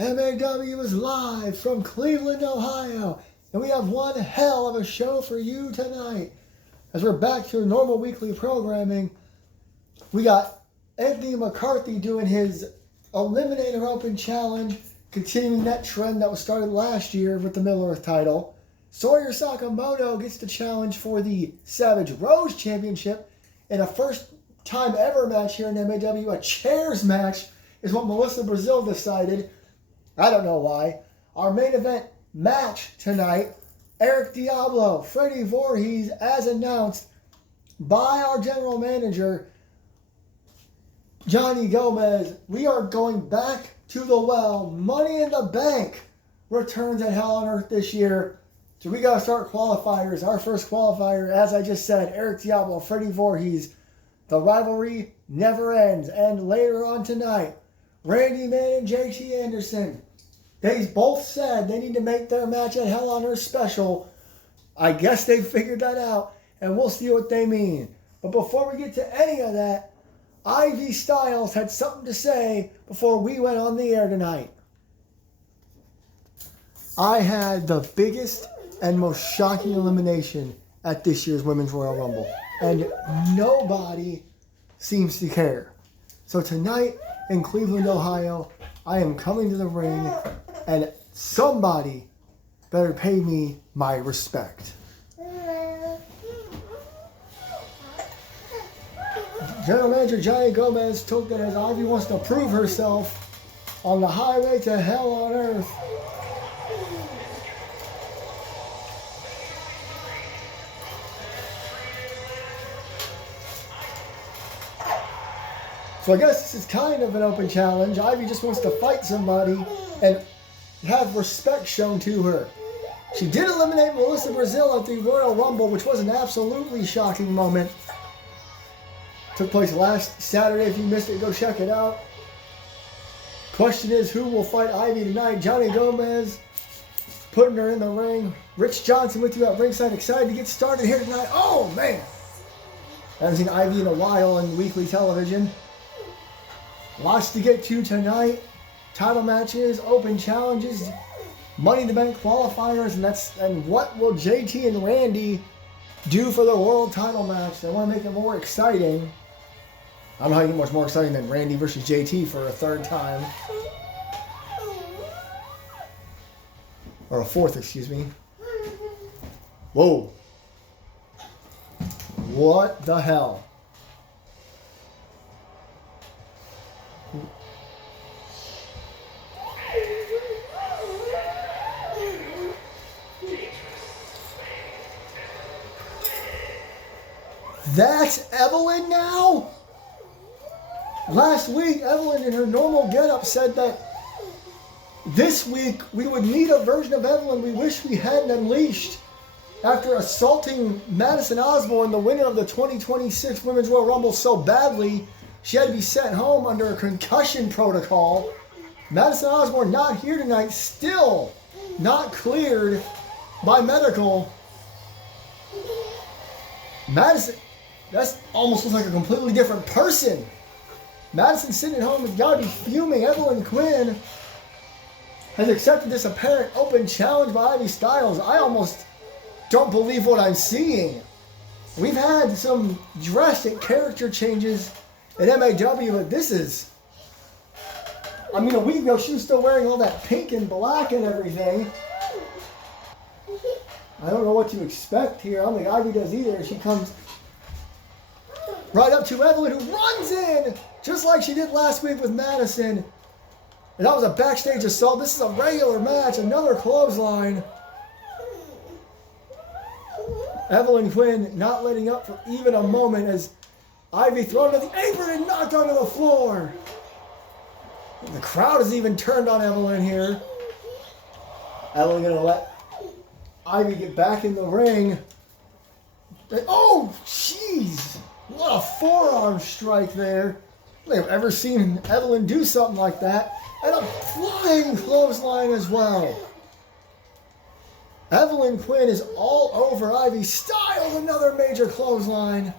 MAW is live from Cleveland, Ohio, and we have one hell of a show for you tonight. As we're back to normal weekly programming, we got Anthony McCarthy doing his Eliminator Open Challenge, continuing that trend that was started last year with the Middle Earth title. Sawyer Sakamoto gets the challenge for the Savage Rose Championship in a first time ever match here in MAW. A chairs match is what Melissa Brazil decided. I don't know why. Our main event match tonight, Eric Diablo, Freddie Voorhees, as announced by our general manager, Johnny Gomez. We are going back to the well. Money in the Bank returns at Hell on Earth this year. So we got to start qualifiers. Our first qualifier, as I just said, Eric Diablo, Freddie Voorhees. The rivalry never ends. And later on tonight, Randy Man and JT Anderson. They both said they need to make their match at Hell on Earth special. I guess they figured that out, and we'll see what they mean. But before we get to any of that, Ivy Styles had something to say before we went on the air tonight. I had the biggest and most shocking elimination at this year's Women's Royal Rumble, and nobody seems to care. So tonight in Cleveland, Ohio, I am coming to the ring, and somebody better pay me my respect. General Manager Johnny Gomez took that as Ivy wants to prove herself on the highway to Hell on Earth. So I guess this is kind of an open challenge. Ivy just wants to fight somebody and have respect shown to her. She did eliminate Melissa Brazil at the Royal Rumble, which was an absolutely shocking moment. Took place last Saturday. If you missed it, go check it out. Question is, who will fight Ivy tonight? Johnny Gomez putting her in the ring. Rich Johnson with you at ringside. Excited to get started here tonight. Oh, man. I haven't seen Ivy in a while on weekly television. Lots to get to tonight. Title matches, open challenges, Money in the Bank qualifiers, and what will JT and Randy do for the world title match? They want to make it more exciting. I don't know how you get much more exciting than Randy versus JT for a third time. Or a fourth, excuse me. Whoa. What the hell? That's Evelyn now? Last week, Evelyn in her normal getup said that this week we would meet a version of Evelyn we wish we hadn't unleashed after assaulting Madison Osborne, the winner of the 2026 Women's Royal Rumble, so badly she had to be sent home under a concussion protocol. Madison Osborne not here tonight, still not cleared by medical. Madison, that almost looks like a completely different person. Madison sitting at home has got to be fuming. Evelyn Quinn has accepted this apparent open challenge by Ivy Styles. I almost don't believe what I'm seeing. We've had some drastic character changes at MAW, but this is... I mean, a week ago she was still wearing all that pink and black and everything. I don't know what to expect here. I don't think Ivy does either. She comes right up to Evelyn, who runs in, just like she did last week with Madison. And that was a backstage assault. This is a regular match, another clothesline. Evelyn Quinn not letting up for even a moment as Ivy thrown to the apron and knocked onto the floor. The crowd is even turned on Evelyn here. Evelyn gonna let Ivy get back in the ring. Oh, jeez. What a forearm strike there. I've ever seen Evelyn do something like that. And a flying clothesline as well. Evelyn Quinn is all over Ivy Styles. Another major clothesline.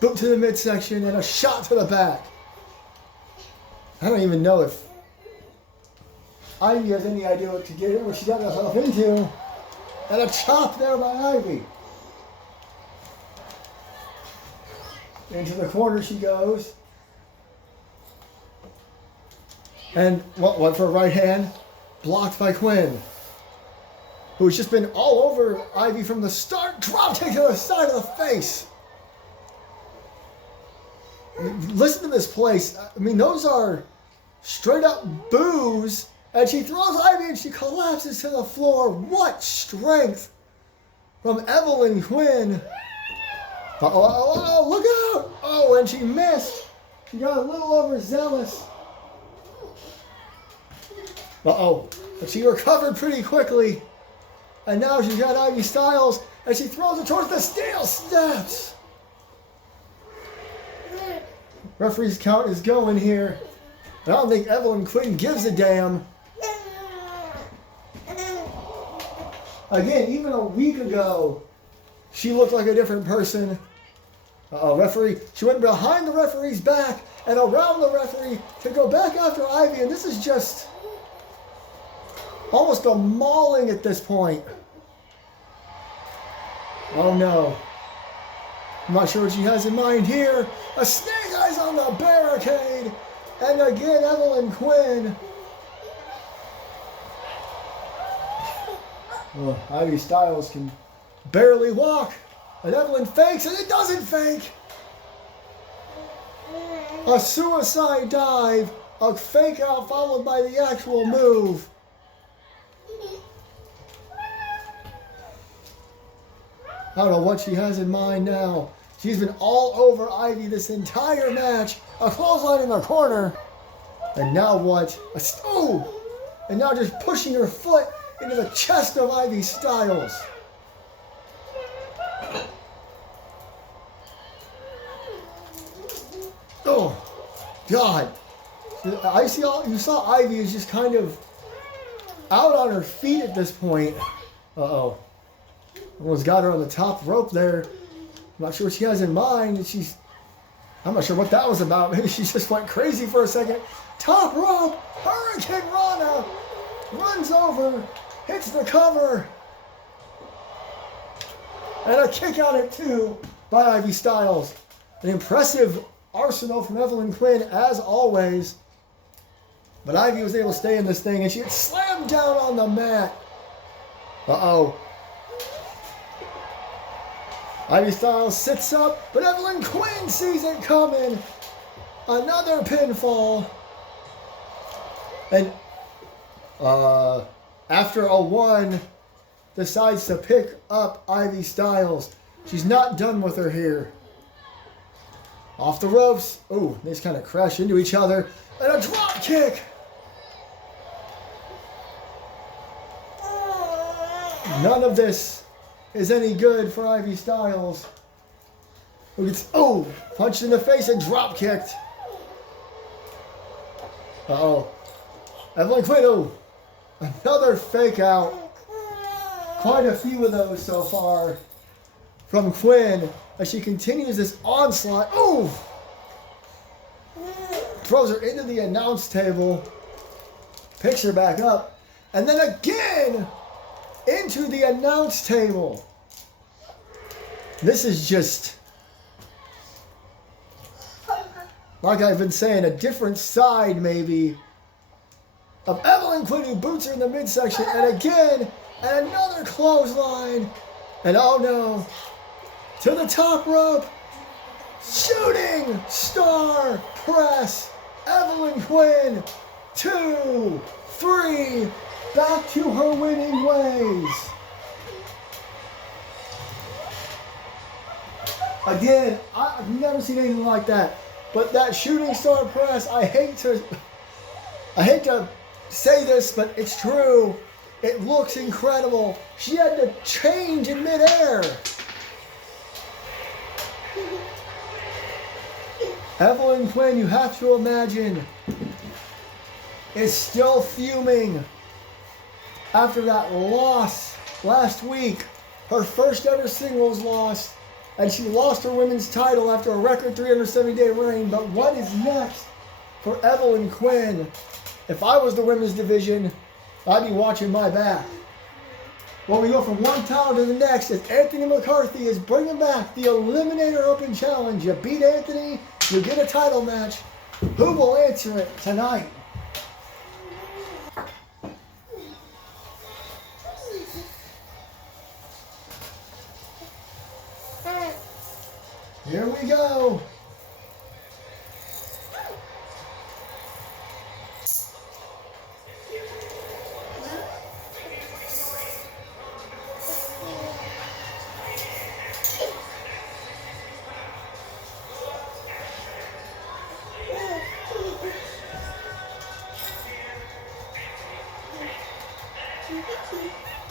Boot to the midsection and a shot to the back. I don't even know if Ivy has any idea what she got herself into. And a chop there by Ivy. Into the corner she goes. And what for a right hand? Blocked by Quinn, who's just been all over Ivy from the start. Drop kick to the side of the face. Listen to this place. I mean, those are straight up boos. And she throws Ivy and she collapses to the floor. What strength from Evelyn Quinn. Look out. Oh, and she missed. She got a little overzealous. But she recovered pretty quickly. And now she's got Ivy Styles, and she throws it towards the steel steps. Referee's count is going here. I don't think Evelyn Quinn gives a damn. Again, even a week ago, she looked like a different person. Referee. She went behind the referee's back and around the referee to go back after Ivy, and this is just almost a mauling at this point. Oh no. I'm not sure what she has in mind here. A snake eyes on the barricade. And again, Evelyn Quinn. Oh, Ivy Styles can barely walk. And Evelyn fakes, and it doesn't fake. A suicide dive. A fake out followed by the actual move. I don't know what she has in mind now. She's been all over Ivy this entire match. A clothesline in the corner. And now what? And now just pushing her foot into the chest of Ivy Styles. Oh, God. You saw Ivy is just kind of out on her feet at this point. Uh-oh. Almost got her on the top rope there. I'm not sure what she has in mind. I'm not sure what that was about. Maybe she just went crazy for a second. Top rope. Hurricane Rana runs over, hits the cover. And a kick out at 2 by Ivy Styles. An impressive arsenal from Evelyn Quinn, as always. But Ivy was able to stay in this thing, and she gets slammed down on the mat. Uh-oh. Ivy Styles sits up, but Evelyn Quinn sees it coming. Another pinfall. And after a 1, decides to pick up Ivy Styles. She's not done with her here. Off the ropes. Ooh, they just kind of crash into each other. And a drop kick. None of this is any good for Ivy Styles. Who gets, punched in the face and drop kicked. Uh-oh. Evelyn Quinn, another fake out. Quite a few of those so far from Quinn as she continues this onslaught. Throws her into the announce table. Picks her back up. And then again into the announce table. This is just, like I've been saying, a different side maybe of Evelyn Quinn, who boots her in the midsection. And again, and another clothesline. And oh no, to the top rope. Shooting star press. Evelyn Quinn, 2, 3, back to her winning ways. Again, I've never seen anything like that. But that shooting star press, I hate to say this, but it's true. It looks incredible. She had to change in midair. Evelyn Quinn, you have to imagine, is still fuming after that loss last week. Her first ever singles loss. And she lost her women's title after a record 370-day reign. But what is next for Evelyn Quinn? If I was the women's division, I'd be watching my back. When we go from one title to the next, as Anthony McCarthy is bringing back the Eliminator Open Challenge. You beat Anthony, you get a title match. Who will answer it tonight? Here we go.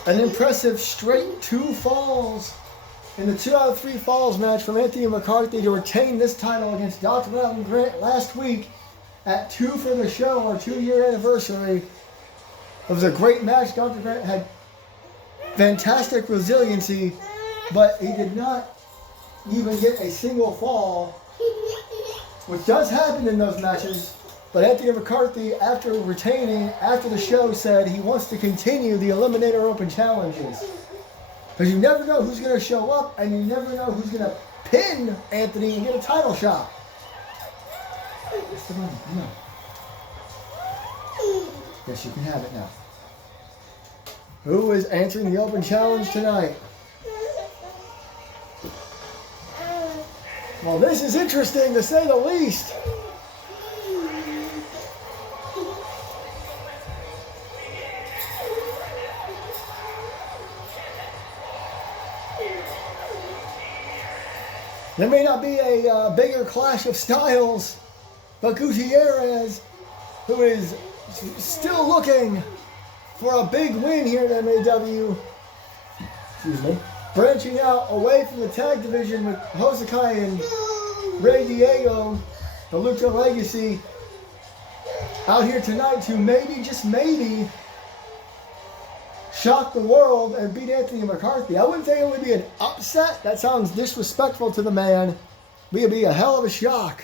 An impressive straight 2 falls in the 2 out of 3 falls match from Anthony McCarthy to retain this title against Dr. Alan Grant last week at 2 for the Show, our 2-year anniversary. It was a great match. Dr. Grant had fantastic resiliency, but he did not even get a single fall, which does happen in those matches. But Anthony McCarthy, after retaining, after the show, said he wants to continue the Eliminator Open Challenges. Because you never know who's going to show up, and you never know who's going to pin Anthony and get a title shot. What's the money? Come on. Yes, you can have it now. Who is answering the Open Challenge tonight? Well, this is interesting to say the least. There may not be a bigger clash of styles, but Gutierrez, who is still looking for a big win here at MAW, branching out away from the tag division with Hosakai and Rey Diego, the Lucha Legacy, out here tonight to maybe, just maybe, shock the world and beat Anthony McCarthy. I wouldn't say it would be an upset. That sounds disrespectful to the man. But it'd be a hell of a shock.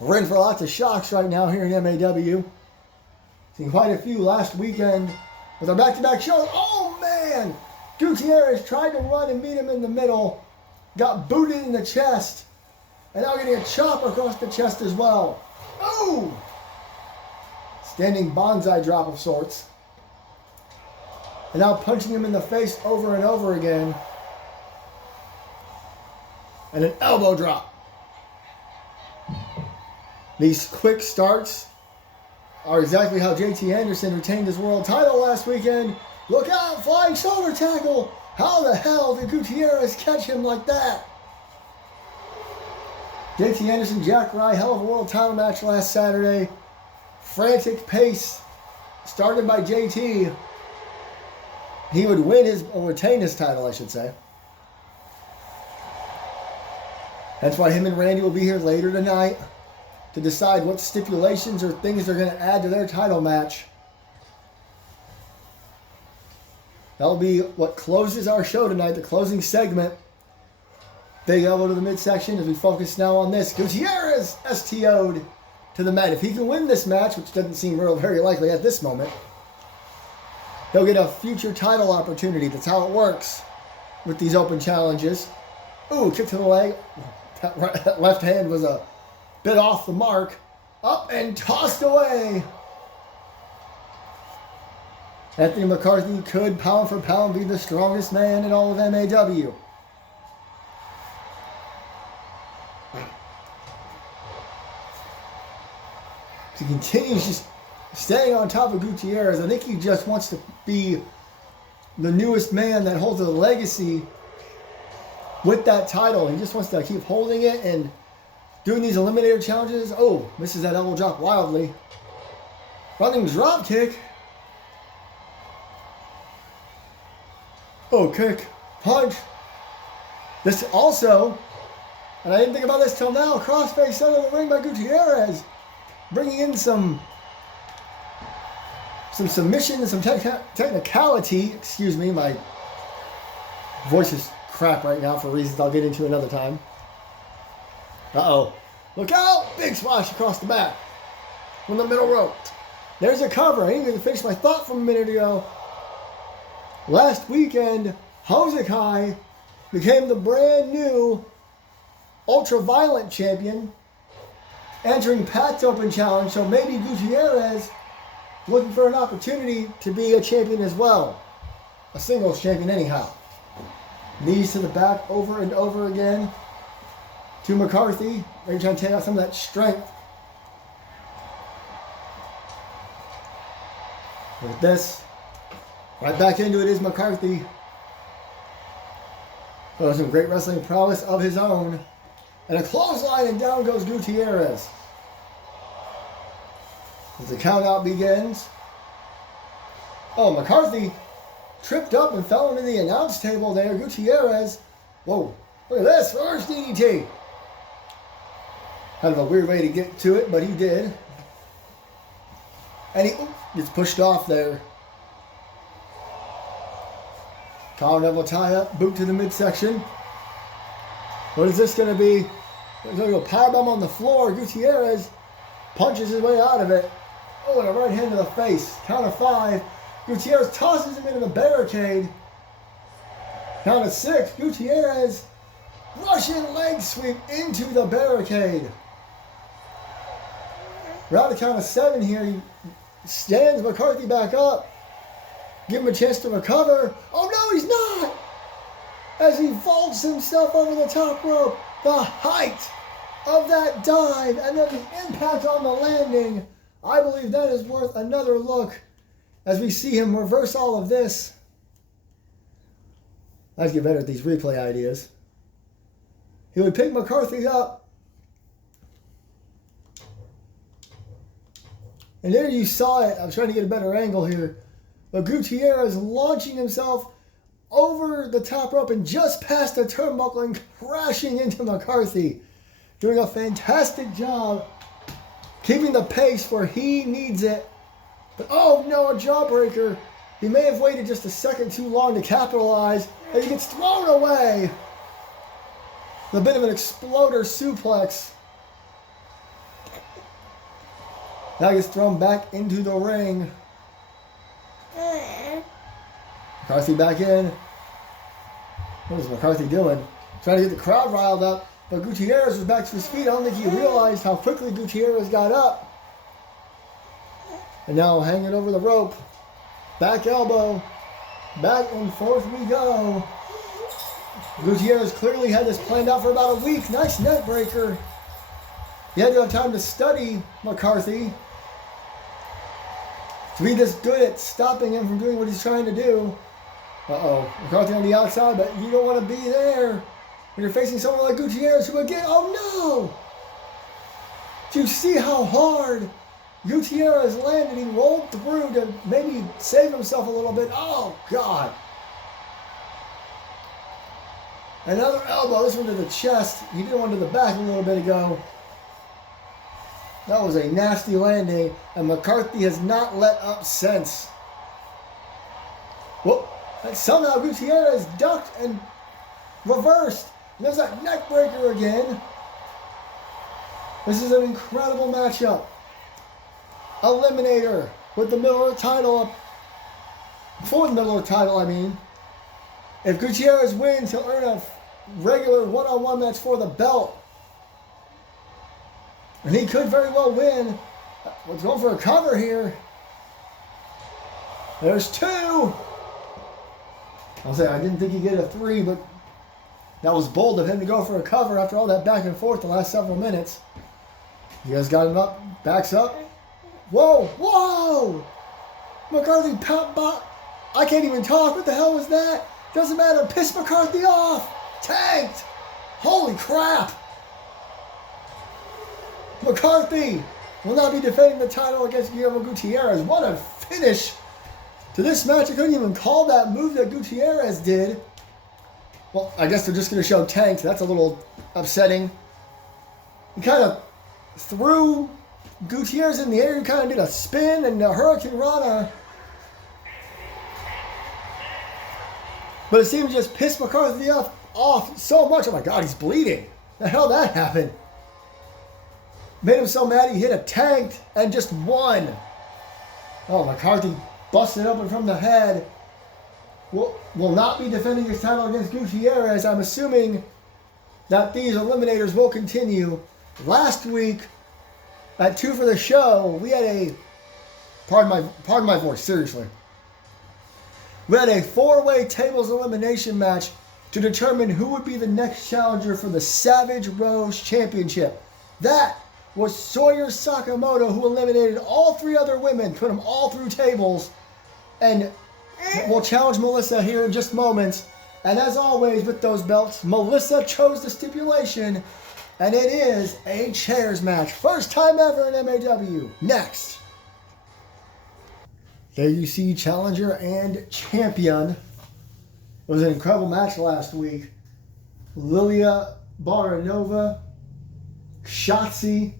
We're in for lots of shocks right now here in MAW. Seen quite a few last weekend with our back-to-back shows. Oh man! Gutierrez tried to run and meet him in the middle. Got booted in the chest. And now getting a chop across the chest as well. Oh! Standing bonsai drop of sorts. And now punching him in the face over and over again. And an elbow drop. These quick starts are exactly how JT Anderson retained his world title last weekend. Look out, flying shoulder tackle. How the hell did Gutierrez catch him like that? JT Anderson, Jack Rye, hell of a world title match last Saturday. Frantic pace started by JT. He would retain his title, I should say. That's why him and Randy will be here later tonight to decide what stipulations or things they're going to add to their title match. That'll be what closes our show tonight, the closing segment. Big elbow to the midsection as we focus now on this. Gutierrez STO'd to the mat. If he can win this match, which doesn't seem very likely at this moment, he'll get a future title opportunity. That's how it works with these open challenges. Ooh, kick to the leg. That left hand was a bit off the mark. Up and tossed away. Anthony McCarthy could, pound for pound, be the strongest man in all of MAW. He continues just staying on top of Gutierrez. I think he just wants to be the newest man that holds a legacy with that title. He just wants to keep holding it and doing these Eliminator challenges. Oh, misses that elbow drop wildly. Running drop kick. Oh, kick, punch. This also, and I didn't think about this till now, crossface out of the ring by Gutierrez. Bringing in some submission and some technicality. Excuse me, my voice is crap right now for reasons I'll get into another time. Uh-oh. Look out! Big splash across the back from the middle rope. There's a cover. I didn't even finish my thought from a minute ago. Last weekend, Hosakai became the brand new ultra-violent champion, entering Pat's Open Challenge, so maybe Gutierrez looking for an opportunity to be a champion as well. A singles champion anyhow. Knees to the back over and over again to McCarthy. Maybe trying to take out some of that strength. Look at this. Right back into it is McCarthy. Oh, some great wrestling prowess of his own. And a clothesline, and down goes Gutierrez. As the countout begins. Oh, McCarthy tripped up and fell into the announce table there. Gutierrez. Whoa, look at this. Reverse DDT. Kind of a weird way to get to it, but he did. And he gets pushed off there. Collar Neville tie up, boot to the midsection. What is this going to be? He's going to go powerbomb on the floor. Gutierrez punches his way out of it. Oh, and a right hand to the face. Count of 5. Gutierrez tosses him into the barricade. Count of 6. Gutierrez Russian leg sweep into the barricade. Around the count of 7 here, he stands McCarthy back up. Give him a chance to recover. Oh no, he's not! As he vaults himself over the top rope. The height of that dive and then the impact on the landing. I believe that is worth another look as we see him reverse all of this. Let's get better at these replay ideas. He would pick McCarthy up. And there you saw it. I'm trying to get a better angle here. But Gutierrez launching himself over the top rope and just past the turnbuckle and crashing into McCarthy. Doing a fantastic job keeping the pace where he needs it. But oh no, a jawbreaker. He may have waited just a second too long to capitalize, and he gets thrown away. A bit of an exploder suplex. Now he gets thrown back into the ring. McCarthy back in. What is McCarthy doing? Trying to get the crowd riled up, but Gutierrez was back to his feet. I don't think he realized how quickly Gutierrez got up. And now hanging over the rope. Back elbow. Back and forth we go. Gutierrez clearly had this planned out for about a week. Nice net breaker. He had to have time to study McCarthy to be this good at stopping him from doing what he's trying to do. Uh-oh. McCarthy on the outside, but you don't want to be there when you're facing someone like Gutierrez who again, oh no! Do you see how hard Gutierrez landed? He rolled through to maybe save himself a little bit. Oh, God. Another elbow, this one to the chest. He did one to the back a little bit ago. That was a nasty landing, and McCarthy has not let up since. Whoop. And somehow Gutierrez ducked and reversed. And there's that neck breaker again. This is an incredible matchup. Eliminator with the Miller title up. For the Miller title, I mean. If Gutierrez wins, he'll earn a regular one-on-one match for the belt. And he could very well win. Let's go for a cover here. There's 2. I'll say I didn't think he'd get a 3, but that was bold of him to go for a cover after all that back and forth the last several minutes. You guys got him up, backs up. Whoa, whoa! McCarthy I can't even talk. What the hell was that? Doesn't matter. Piss McCarthy off. Tanked. Holy crap. McCarthy will not be defending the title against Guillermo Gutierrez. What a finish to this match. I couldn't even call that move that Gutierrez did. Well, I guess they're just going to show tanked. That's a little upsetting. He kind of threw Gutierrez in the air. He kind of did a spin and a Hurricane Rana. But it seemed to just piss McCarthy off so much. Oh my God, he's bleeding. The hell that happened? Made him so mad he hit a tanked and just won. Oh, McCarthy busted open from the head. Will not be defending his title against Gutierrez. I'm assuming that these eliminators will continue. Last week, at 2 for the show, we had a, pardon my voice, seriously. We had a 4-way tables elimination match to determine who would be the next challenger for the Savage Rose Championship. That was Sawyer Sakamoto, who eliminated all 3 other women, put them all through tables, and we'll challenge Melissa here in just moments. And as always with those belts, Melissa chose the stipulation, and it is a chairs match. First time ever in MAW. Next. There you see challenger and champion. It was an incredible match last week. Lilia Baranova, Shotzi,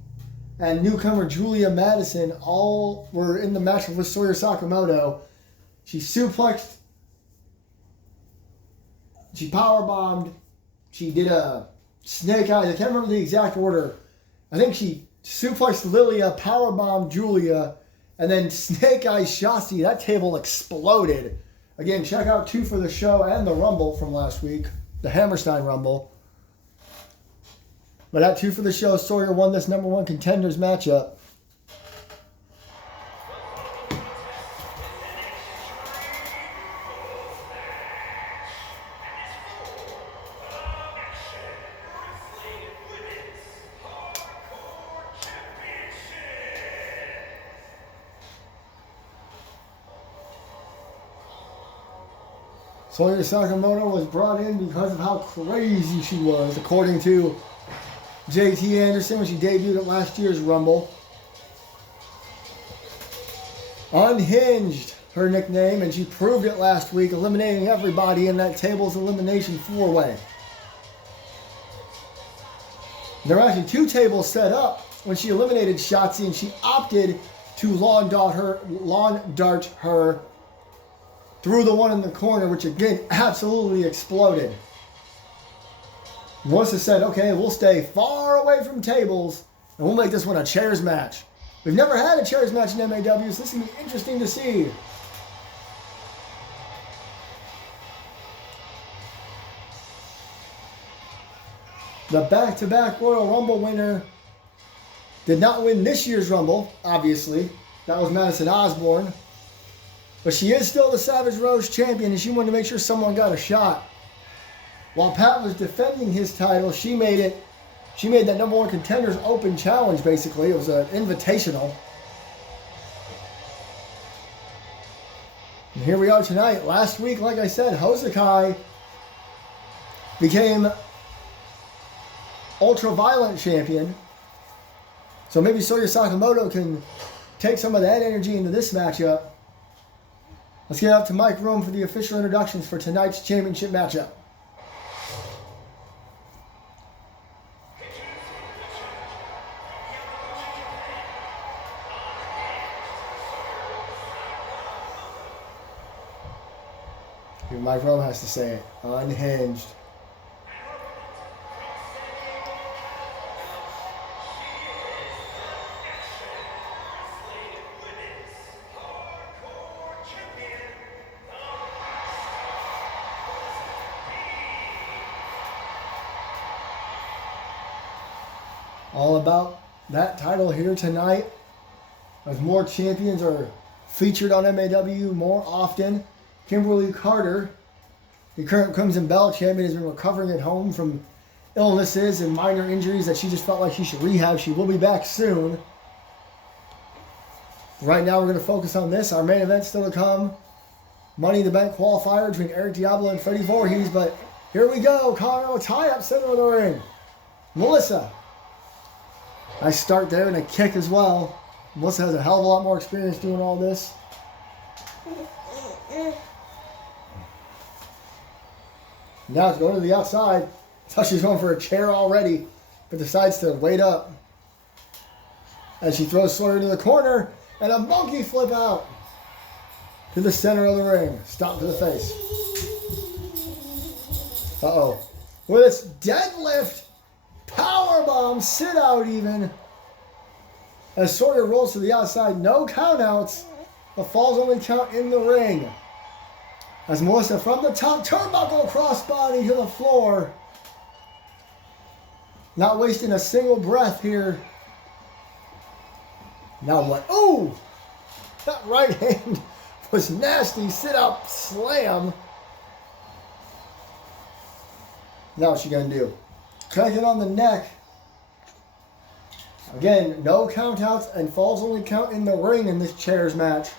and newcomer Julia Madison all were in the match with Sawyer Sakamoto. She suplexed, she powerbombed, she did a snake eyes. I can't remember the exact order. I think she suplexed Lilia, powerbombed Julia, and then snake eyes Shotzi. That table exploded. Again, check out 2 for the show and the Rumble from last week, the Hammerstein Rumble. But at 2 for the show, Sawyer won this #1 contenders matchup. Sawyer Sakamoto was brought in because of how crazy she was, according to JT Anderson when she debuted at last year's Rumble. Unhinged, her nickname, and she proved it last week, eliminating everybody in that tables elimination 4-way. There were actually 2 tables set up when she eliminated Shotzi, and she opted to lawn dart her through the one in the corner, which again absolutely exploded. Melissa said, okay, we'll stay far away from tables and we'll make this one a chairs match. We've never had a chairs match in MAW, so this is going to be interesting to see. The back-to-back Royal Rumble winner did not win this year's Rumble, obviously. That was Madison Osborne. But she is still the Savage Rose champion, and she wanted to make sure someone got a shot. While Pat was defending his title, she made that #1 contenders open challenge, basically. It was an invitational. And here we are tonight. Last week, like I said, Hosakai became Ultra-Violent champion. So maybe Sawyer Sakamoto can take some of that energy into this matchup. Let's get up to Mike Rome for the official introductions for tonight's championship matchup. Here Mike Rome has to say it. Unhinged. All about that title here tonight, as more champions are featured on MAW more often. Kimberly Carter, the current Crimson Bell champion, has been recovering at home from illnesses and minor injuries that she just felt like she should rehab. She will be back soon. Right now we're going to focus on this. Our main event still to come. Money in the Bank qualifier between Eric Diablo and Freddie Voorhees. But here we go. Colorado tie-up center of the ring. Melissa. Nice start there and a kick as well. Melissa has a hell of a lot more experience doing all this. Now it's going to the outside. I thought she was going for a chair already, but decides to wait up. As she throws Sawyer into the corner, and a monkey flip out to the center of the ring. Stop to the face. Uh-oh. With this deadlift, powerbomb, sit out even. As Sawyer rolls to the outside, no countouts. The falls only count in the ring. As Melissa from the top turnbuckle crossbody to the floor. Not wasting a single breath here. Now what? Oh! That right hand was nasty. Sit up slam. Now what's she gonna do? Crank it on the neck. Again, no countouts and falls only count in the ring in this chairs match.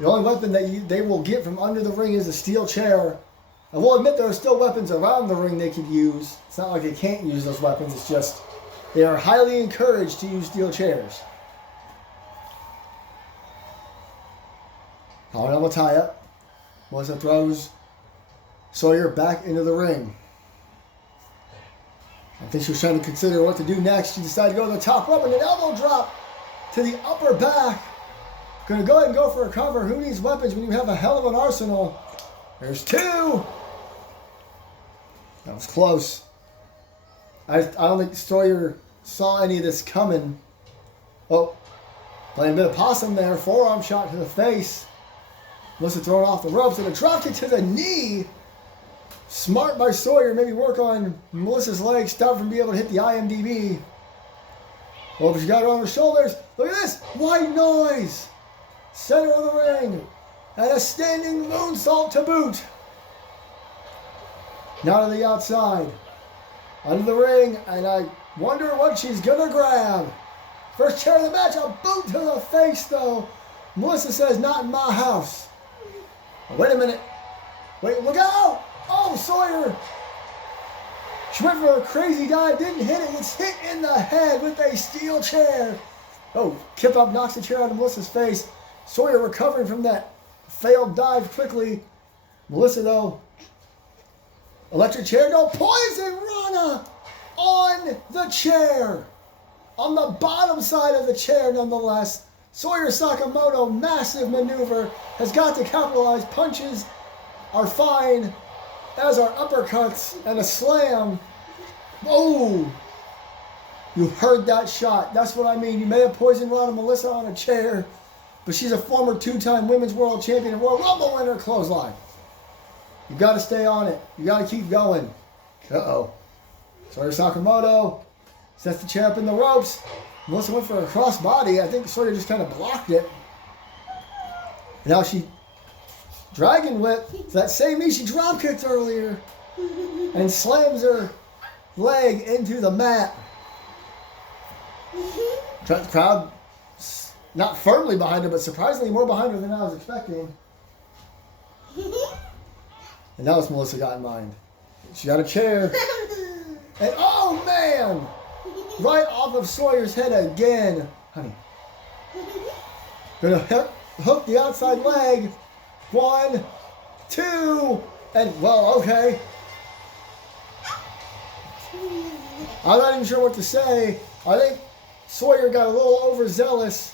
The only weapon that they will get from under the ring is a steel chair. I will admit there are still weapons around the ring they could use. It's not like they can't use those weapons. It's just they are highly encouraged to use steel chairs. Power elbow tie up. Melissa throws Sawyer back into the ring. I think she was trying to consider what to do next. She decided to go to the top rope and an elbow drop to the upper back. Going to go ahead and go for a cover. Who needs weapons when you have a hell of an arsenal? There's two. That was close. I don't think Sawyer saw any of this coming. Oh, playing a bit of possum there. Forearm shot to the face. Melissa throwing off the ropes and a drop kick to the knee. Smart by Sawyer. Maybe work on Melissa's legs. Stop from being able to hit the IMDb. Oh, but she got her on her shoulders. Look at this. White noise. Center of the ring. And a standing moonsault to boot. Now to the outside. Under the ring. And I wonder what she's going to grab. First chair of the match. A boot to the face, though. Melissa says, not in my house. Oh, wait a minute. Wait, look out. Oh, Sawyer. She went for a crazy dive. Didn't hit it. It's hit in the head with a steel chair. Oh, Kip up knocks the chair out of Melissa's face. Sawyer recovering from that failed dive quickly. Melissa, though. Electric chair. No, poison Rana on the chair. On the bottom side of the chair, nonetheless. Sawyer Sakamoto, massive maneuver, has got to capitalize. Punches are fine, as are uppercuts and a slam. Oh, you heard that shot. That's what I mean. You may have poisoned Ron and Melissa on a chair, but she's a former two-time Women's World Champion and Royal Rumble winner. Clothesline. You got to stay on it. You got to keep going. Uh-oh. Sawyer Sakamoto sets the chair up in the ropes. Melissa went for a crossbody. I think Sawyer just kind of blocked it. And now she dragon whip. That same knee she drop kicked earlier. And slams her leg into the mat. The crowd not firmly behind her, but surprisingly more behind her than I was expecting. And that was Melissa got in mind. She got a chair. And oh man! Right off of Sawyer's head again. Honey. Gonna hook the outside leg. 1, 2, and well, okay. I'm not even sure what to say. I think Sawyer got a little overzealous.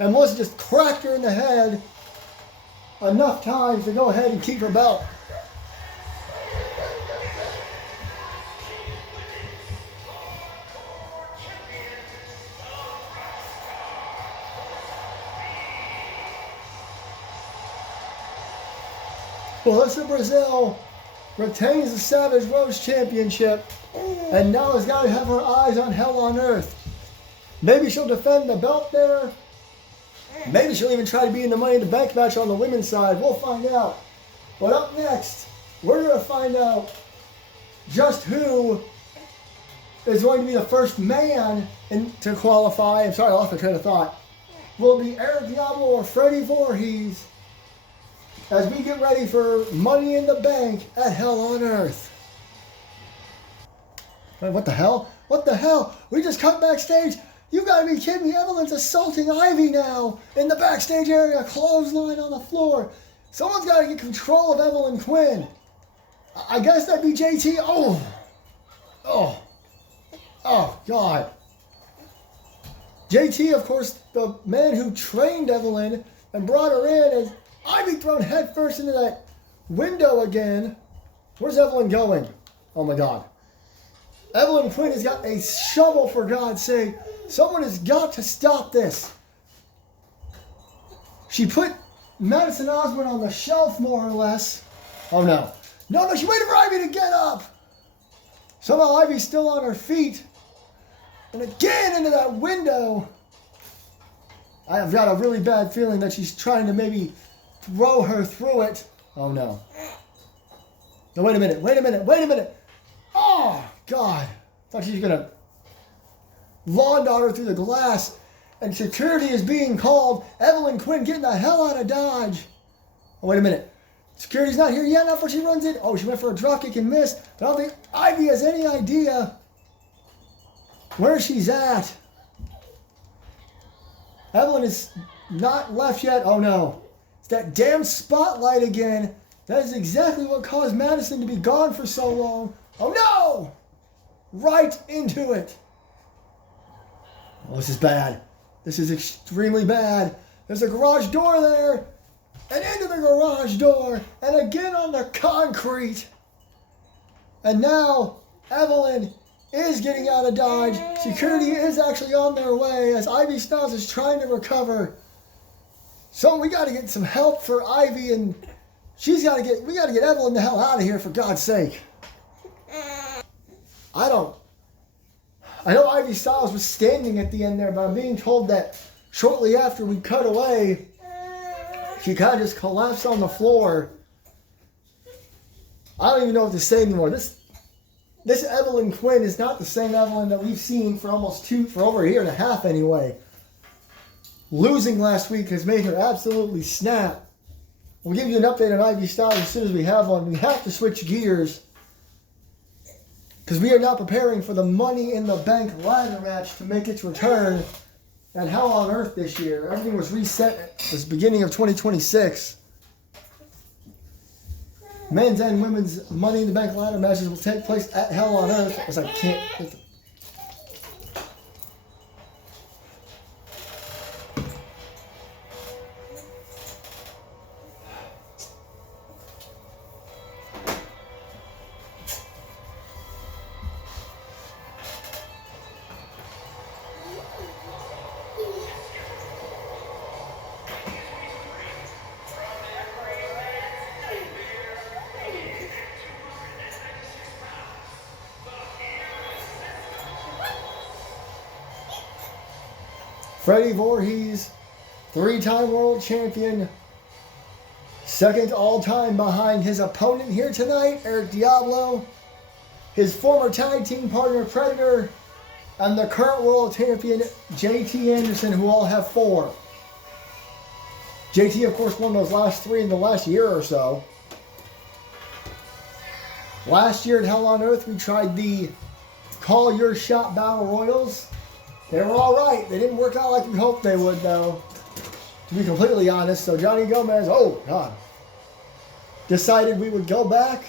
And Melissa just cracked her in the head enough times to go ahead and keep her belt. Melissa Brazil retains the Savage Rose Championship and now has got to have her eyes on Hell on Earth. Maybe she'll defend the belt there. Maybe she'll even try to be in the Money in the Bank match on the women's side. We'll find out. But up next, we're going to find out just who is going to be the first man to qualify. I'm sorry, I lost my train of thought. Will it be Eric Diablo or Freddie Voorhees? As we get ready for Money in the Bank at Hell on Earth. Wait, what the hell? What the hell? We just cut backstage. You gotta be kidding me. Evelyn's assaulting Ivy now in the backstage area. Clothesline on the floor. Someone's gotta get control of Evelyn Quinn. I guess that'd be JT. Oh, God. JT, of course, the man who trained Evelyn and brought her in, and Ivy thrown headfirst into that window again. Where's Evelyn going? Oh my God. Evelyn Quinn has got a shovel, for God's sake. Someone has got to stop this. She put Madison Osborne on the shelf, more or less. Oh, no. No, she waited for Ivy to get up. Somehow Ivy's still on her feet. And again into that window. I've got a really bad feeling that she's trying to maybe throw her through it. Oh, no. No, wait a minute. Oh, God. I thought she was going to lawn dart her through the glass. And security is being called. Evelyn Quinn getting the hell out of Dodge. Oh, wait a minute. Security's not here yet. Not before she runs in. Oh, she went for a drop kick and missed. But I don't think Ivy has any idea where she's at. Evelyn is not left yet. Oh, no. It's that damn spotlight again. That is exactly what caused Madison to be gone for so long. Oh, no! Right into it. Oh, this is bad. This is extremely bad. There's a garage door there. And into the garage door. And again on the concrete. And now Evelyn is getting out of Dodge. Security is actually on their way as Ivy Styles is trying to recover. So we got to get some help for Ivy, and we got to get Evelyn the hell out of here, for God's sake. I know Ivy Styles was standing at the end there, but I'm being told that shortly after we cut away, she kind of just collapsed on the floor. I don't even know what to say anymore. This Evelyn Quinn is not the same Evelyn that we've seen for over a year and a half anyway. Losing last week has made her absolutely snap. We'll give you an update on Ivy Styles as soon as we have one. We have to switch gears because we are now preparing for the Money in the Bank ladder match to make its return at Hell on Earth this year. Everything was reset at the beginning of 2026. Men's and women's Money in the Bank ladder matches will take place at Hell on Earth. Because I can't. Freddie Voorhees, 3-time world champion, second all-time behind his opponent here tonight, Eric Diablo, his former tag team partner, Predator, and the current world champion, JT Anderson, who all have 4. JT, of course, won those last 3 in the last year or so. Last year at Hell on Earth, we tried the Call Your Shot Battle Royals. They were all right. They didn't work out like we hoped they would, though, to be completely honest. So Johnny Gomez, decided we would go back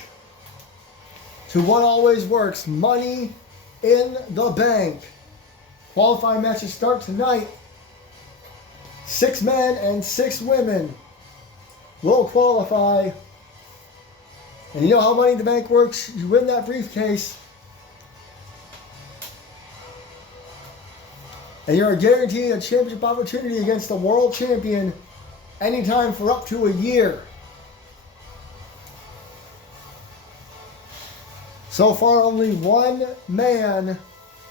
to what always works, Money in the Bank. Qualifying matches start tonight. 6 men and 6 women will qualify. And you know how Money in the Bank works? You win that briefcase, and you're guaranteed a championship opportunity against the world champion anytime for up to a year. So far, only one man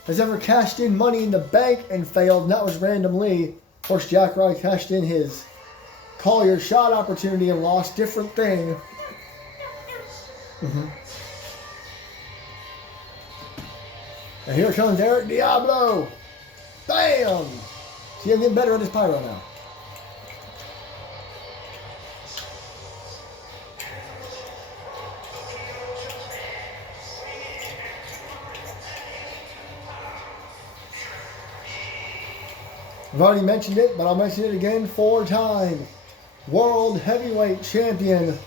has ever cashed in Money in the Bank and failed, and that was Random Lee. Of course, Jack Wright cashed in his Call Your Shot opportunity and lost. Different thing. And here comes Eric Diablo. Bam! See, I'm getting better at this pyro now. I've already mentioned it, but I'll mention it again. 4-time World Heavyweight Champion.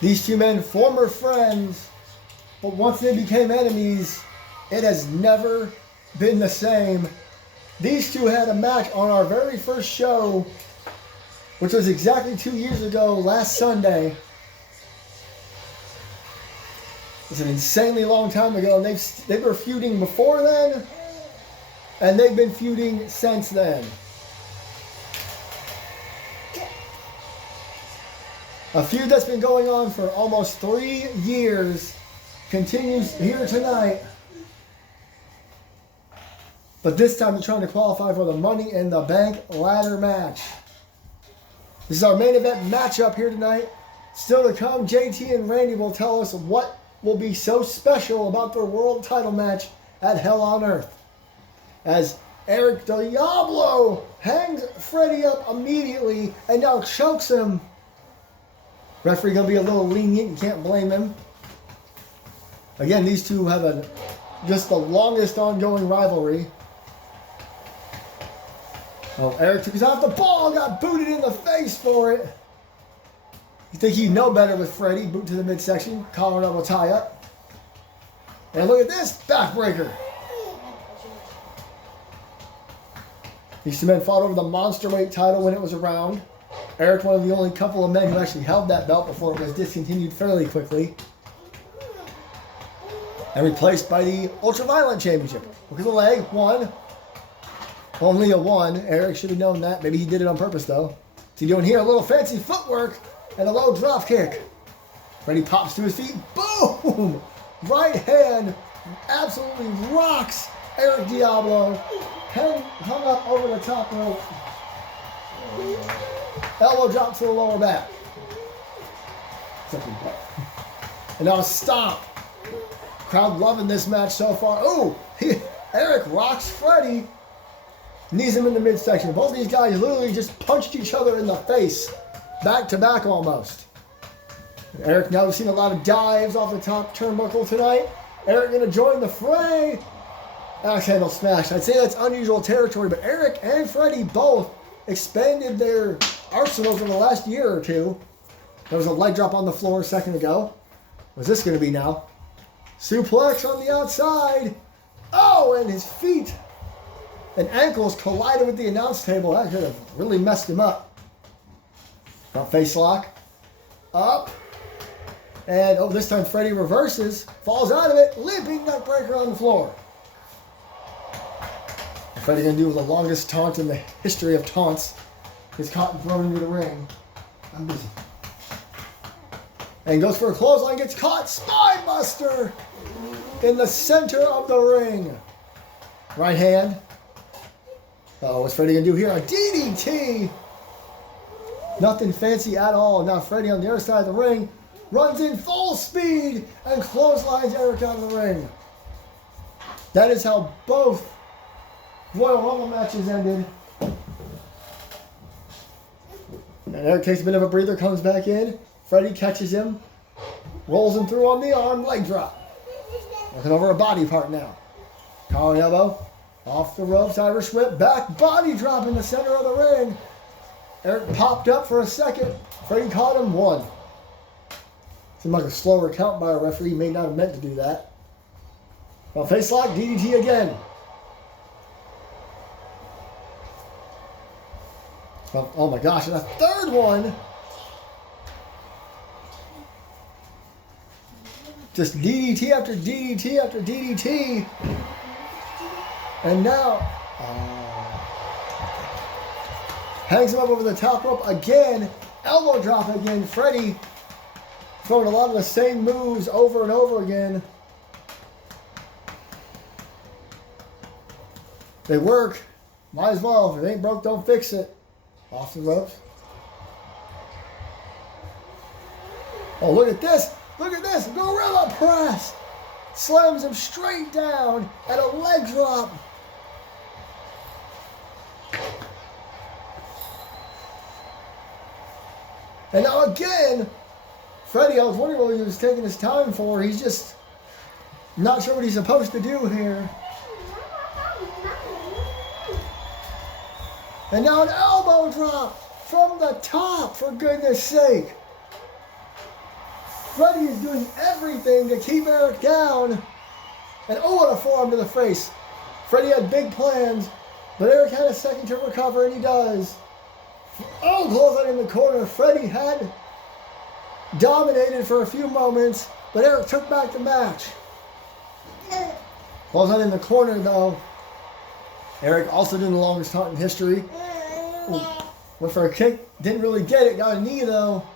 These 2 men, former friends, but once they became enemies, it has never been the same. These 2 had a match on our very first show, which was exactly 2 years ago, last Sunday. It's an insanely long time ago, and they were feuding before then, and they've been feuding since then. A feud that's been going on for almost 3 years continues here tonight. But this time they're trying to qualify for the Money in the Bank ladder match. This is our main event matchup here tonight. Still to come, JT and Randy will tell us what will be so special about their world title match at Hell on Earth. As Eric Diablo hangs Freddie up immediately and now chokes him. Referee going to be a little lenient, you can't blame him. Again, these two have just the longest ongoing rivalry. Oh, Eric took his off the ball, got booted in the face for it. You think he'd know better with Freddie. Boot to the midsection, collar elbow tie up. And look at this, backbreaker. These two men fought over the monster weight title when it was around. Eric, one of the only couple of men who actually held that belt before it was discontinued fairly quickly. And replaced by the Ultraviolent Championship. Look at the leg, 1. Only a 1. Eric should have known that. Maybe he did it on purpose though. What's he doing here? A little fancy footwork and a low drop kick. Freddie pops to his feet. Boom! Right hand absolutely rocks Eric Diablo. Hung up over the top rope. Elbow drop to the lower back. And now a stomp. Crowd loving this match so far. Oh, Eric rocks Freddie. Knees him in the midsection. Both these guys literally just punched each other in the face. Back to back almost. Eric, now we've seen a lot of dives off the top turnbuckle tonight. Eric going to join the fray. Axe handle smash. I'd say that's unusual territory, but Eric and Freddie both expanded their arsenals in the last year or two. There was a leg drop on the floor a second ago. What's this going to be now? Suplex on the outside. Oh, and his feet and ankles collided with the announce table. That could have really messed him up. Front face lock. Up. And oh, this time Freddie reverses. Falls out of it. Limping neckbreaker on the floor. Freddie going to do the longest taunt in the history of taunts. Gets caught and thrown into the ring. I'm busy. And goes for a clothesline. Gets caught. Spine buster in the center of the ring. Right hand. Oh, what's Freddie going to do here? A DDT. Nothing fancy at all. Now Freddie on the other side of the ring runs in full speed and clotheslines Eric out of the ring. That is how both Royal Rumble matches ended. And Eric takes a bit of a breather, comes back in. Freddie catches him, rolls him through on the arm, leg drop. Looking over a body part now. Collar elbow, off the ropes, Irish whip, back body drop in the center of the ring. Eric popped up for a second. Freddie caught him, 1. Seemed like a slower count by a referee. He may not have meant to do that. Well, face lock, DDT again. Oh my gosh, and a third one. Just DDT after DDT after DDT. And now, hangs him up over the top rope again. Elbow drop again. Freddie throwing a lot of the same moves over and over again. They work. Might as well. If it ain't broke, don't fix it. Off the ropes. Oh, look at this. Look at this. Gorilla press. Slams him straight down and a leg drop. And now again, Freddie, I was wondering what he was taking his time for. He's just not sure what he's supposed to do here. And now an elbow drop from the top, for goodness sake. Freddie is doing everything to keep Eric down. And oh, what a forearm to the face. Freddie had big plans, but Eric had a second to recover, and he does. Oh, clothesline in the corner. Freddie had dominated for a few moments, but Eric took back the match. Clothesline in the corner, though. Eric also doing the longest taunt in history. Ooh. Went for a kick, didn't really get it. Got a knee, though.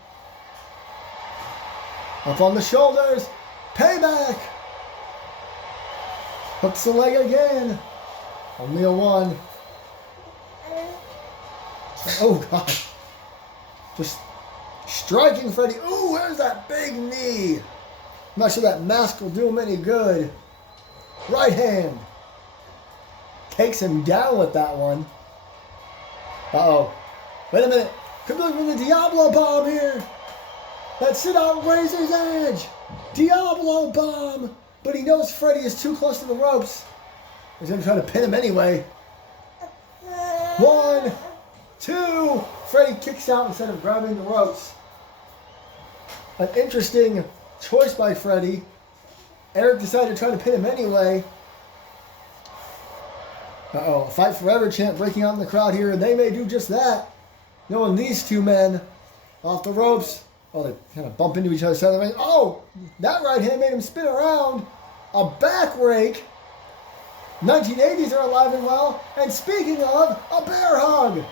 Up on the shoulders. Payback. Hooks the leg again. Only a 1. Oh, God. Just striking Freddie. Ooh, there's that big knee. I'm not sure that mask will do him any good. Right hand. Takes him down with that one. Uh-oh. Wait a minute. Could be looking for the Diablo bomb here. That sit-out Razor's Edge. Diablo bomb. But he knows Freddie is too close to the ropes. He's going to try to pin him anyway. 1, 2. Freddie kicks out instead of grabbing the ropes. An interesting choice by Freddie. Eric decided to try to pin him anyway. Uh-oh. Fight Forever chant breaking out in the crowd here, and they may do just that. Knowing these two men off the ropes. Oh, they kind of bump into each other's side of the ring. Oh, that right hand made him spin around. A back rake. 1980s are alive and well. And speaking of, a bear hug.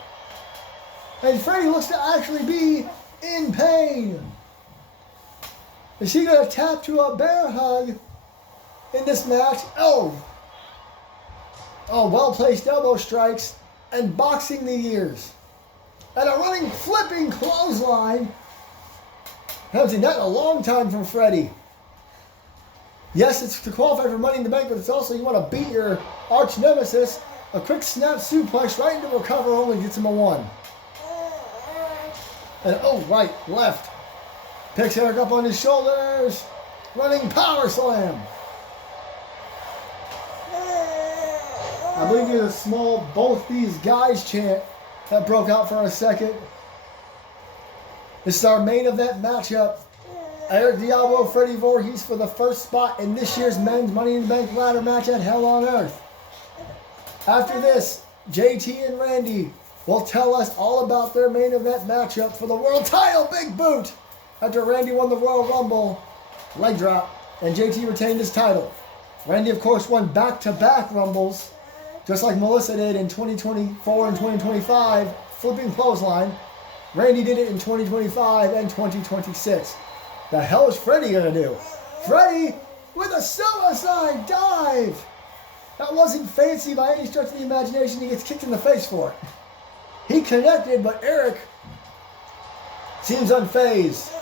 And Freddie looks to actually be in pain. Is he going to tap to a bear hug in this match? Oh, well-placed elbow strikes and boxing the ears. And a running, flipping clothesline. Haven't seen that in a long time from Freddie. Yes, it's to qualify for Money in the Bank, but it's also you want to beat your arch nemesis. A quick snap suplex right into a cover only gets him a 1. And right, left. Picks Eric up on his shoulders. Running power slam. I believe there's a small both these guys chant that broke out for a second. This is our main event matchup. Eric Diablo, Freddie Voorhees for the first spot in this year's men's Money in the Bank ladder match at Hell on Earth. After this, JT and Randy will tell us all about their main event matchup for the world title, Big Boot. After Randy won the Royal Rumble, leg drop, and JT retained his title. Randy, of course, won back-to-back Rumbles, just like Melissa did in 2024 and 2025, flipping clothesline. Randy did it in 2025 and 2026. The hell is Freddie going to do? Freddie with a suicide dive! That wasn't fancy by any stretch of the imagination. He gets kicked in the face for it. He connected, but Eric seems unfazed.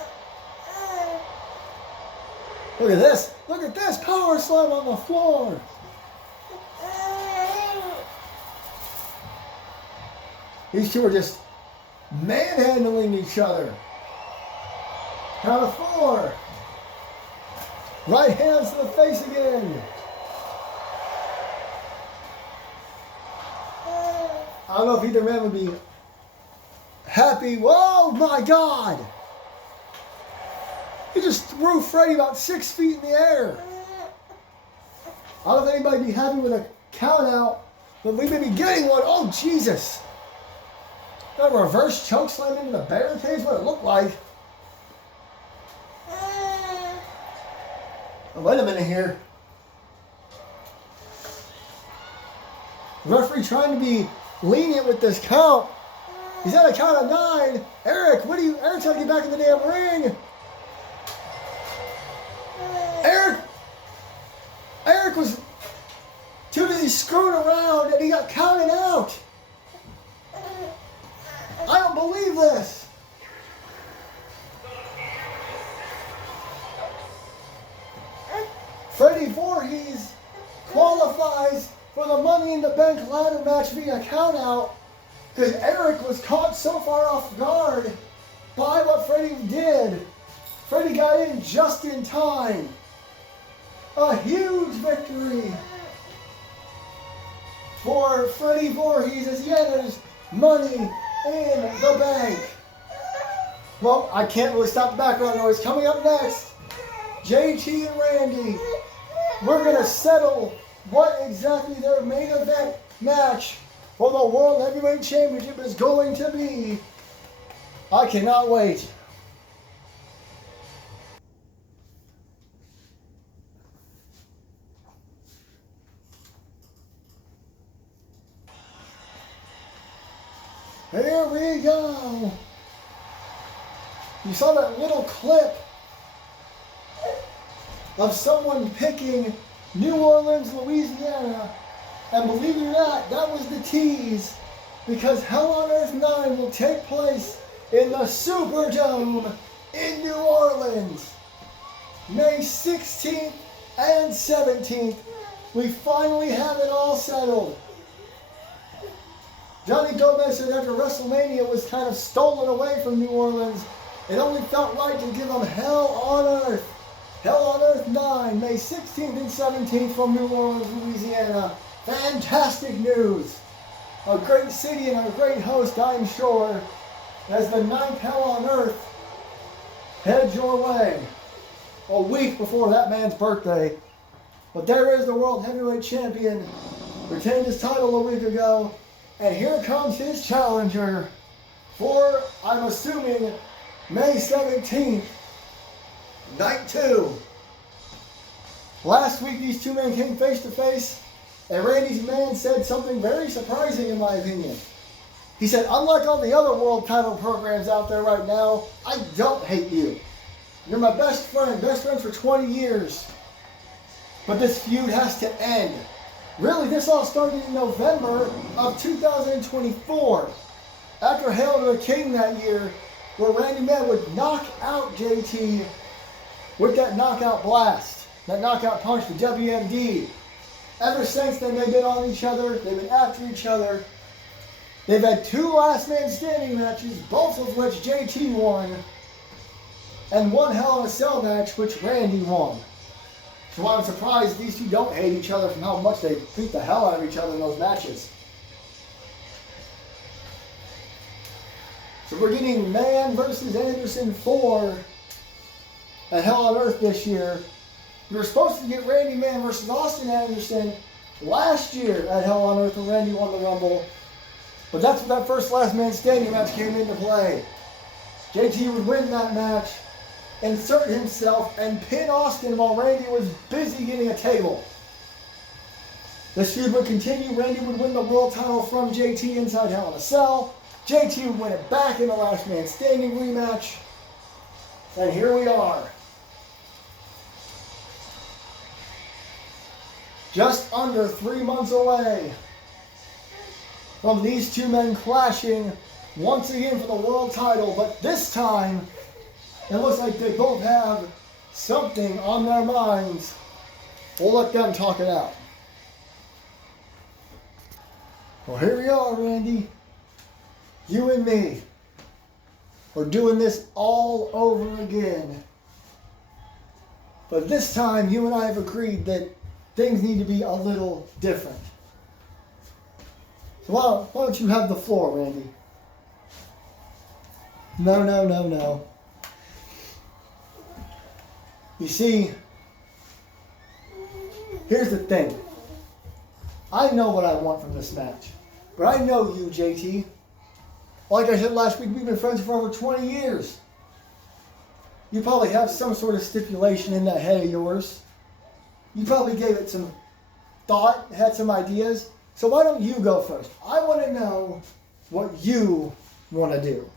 Look at this. Look at this. Power slam on the floor. These two are just manhandling each other. Count of 4. Right hands to the face again. I don't know if either man would be happy. Whoa, my God. He just threw Freddie about 6 feet in the air. I don't know if anybody would be happy with a count out, but we may be getting one. Oh, Jesus. That reverse choke slam into the barricades, what it looked like. Oh, wait a minute here. The referee trying to be lenient with this count. He's at a count of 9. Eric, Eric's trying to get back in the damn ring. Eric was too busy screwing around and he got counted out. I don't believe this. Freddie Voorhees qualifies for the Money in the Bank ladder match via countout because Eric was caught so far off guard by what Freddie did. Freddie got in just in time. A huge victory for Freddie Voorhees as he enters Money in the Bank. Well, I can't really stop the background noise. Coming up next, JT and Randy. We're going to settle what exactly their main event match for the World Heavyweight Championship is going to be. I cannot wait. Here we go. You saw that little clip of someone picking New Orleans, Louisiana. And believe it or not, that was the tease, because Hell on Earth 9 will take place in the Superdome in New Orleans. May 16th and 17th. We finally have it all settled. Johnny Gomez said after WrestleMania was kind of stolen away from New Orleans, it only felt right to give them Hell on Earth. Hell on Earth 9, May 16th and 17th from New Orleans, Louisiana. Fantastic news. A great city and a great host, I'm sure, as the 9th Hell on Earth heads your way. A week before that man's birthday. But there is the World Heavyweight Champion. Retained his title a week ago. And here comes his challenger for, I'm assuming, May 17th, Night 2. Last week these two men came face to face, and Randy's man said something very surprising in my opinion. He said, unlike all the other world title programs out there right now, I don't hate you. You're my best friends for 20 years. But this feud has to end. Really, this all started in November of 2024. After Hail to the King that year, where Randy Man would knock out JT with that knockout blast, that knockout punch, the WMD. Ever since then, they've been on each other. They've been after each other. They've had 2 last man standing matches, both of which JT won, and 1 Hell in a Cell match, which Randy won. So I'm surprised these two don't hate each other from how much they beat the hell out of each other in those matches. So we're getting Man versus Anderson 4 at Hell on Earth this year. We were supposed to get Randy Man versus Austin Anderson last year at Hell on Earth when Randy won the Rumble. But that's when that first last man standing match came into play. JT would win that match, insert himself, and pin Austin while Randy was busy getting a table. This feud would continue. Randy would win the world title from JT inside Hell in a Cell. JT would win it back in the last man standing rematch. And here we are. Just under 3 months away from these two men clashing once again for the world title. But this time, it looks like they both have something on their minds. We'll let them talk it out. Well, here we are, Randy. You and me. We're doing this all over again. But this time, you and I have agreed that things need to be a little different. So why don't you have the floor, Randy? No. You see, here's the thing. I know what I want from this match. But I know you, JT. Like I said last week, we've been friends for over 20 years. You probably have some sort of stipulation in that head of yours. You probably gave it some thought, had some ideas. So why don't you go first? I want to know what you want to do.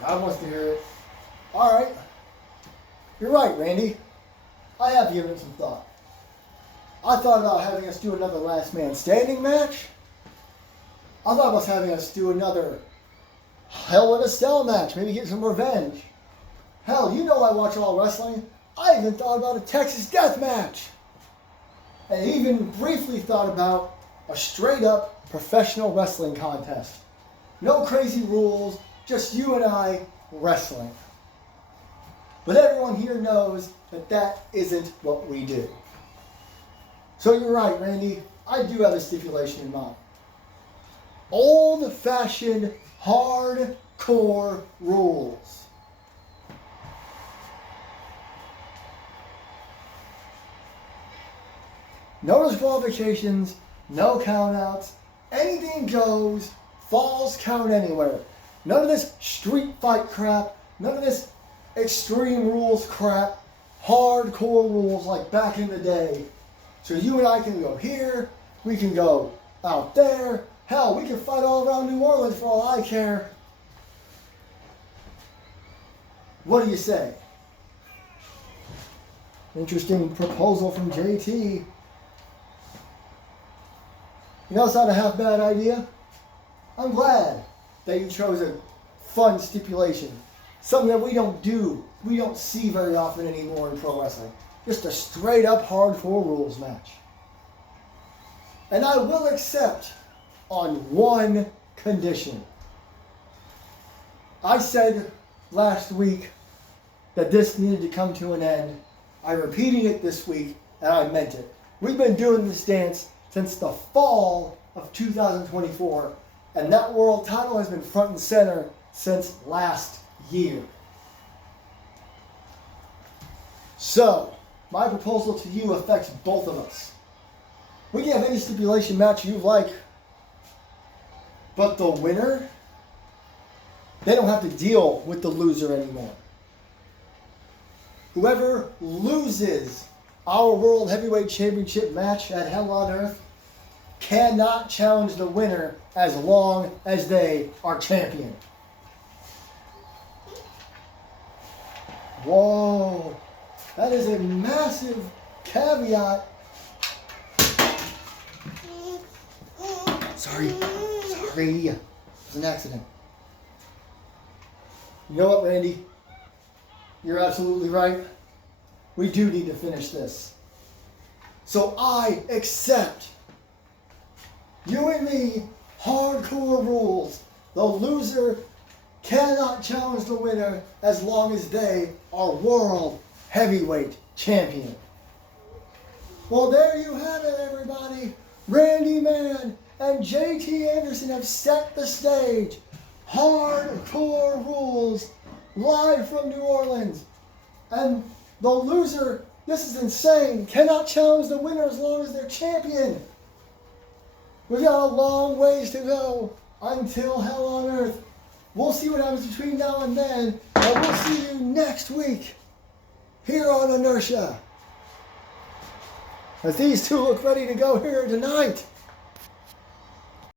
God wants to hear it. All right. You're right, Randy. I have given it some thought. I thought about having us do another last man standing match. I thought about having us do another Hell in a Cell match. Maybe get some revenge. Hell, you know I watch all wrestling. I even thought about a Texas death match. And even briefly thought about a straight up professional wrestling contest. No crazy rules, just you and I wrestling. But everyone here knows that that isn't what we do. So you're right, Randy. I do have a stipulation in mind. Old-fashioned, hardcore rules. No disqualifications, no countouts, anything goes, falls count anywhere. None of this street fight crap, none of this extreme rules crap, hardcore rules like back in the day. So you and I can go here, we can go out there, hell, we can fight all around New Orleans for all I care. What do you say? Interesting proposal from JT. You know, it's not a half bad idea. I'm glad that you chose a fun stipulation. Something that we don't see very often anymore in pro wrestling. Just a straight up hardcore rules match. And I will accept on one condition. I said last week that this needed to come to an end. I'm repeating it this week, and I meant it. We've been doing this dance since the fall of 2024, and that world title has been front and center since last year. So, my proposal to you affects both of us. We can have any stipulation match you like, but the winner, they don't have to deal with the loser anymore. Whoever loses our World Heavyweight Championship match at Hell on Earth cannot challenge the winner as long as they are champion. Whoa, that is a massive caveat. Sorry. It was an accident. You know what, Randy? You're absolutely right. We do need to finish this. So I accept. You and me, hardcore rules. The loser cannot challenge the winner as long as they are World Heavyweight Champion. Well, there you have it, everybody. Randy Man and JT Anderson have set the stage. Hardcore rules, live from New Orleans. And the loser, this is insane, cannot challenge the winner as long as they're champion. We've got a long ways to go until Hell on Earth. We'll see what happens between now and then, and we'll see you next week here on Inertia. As these two look ready to go here tonight.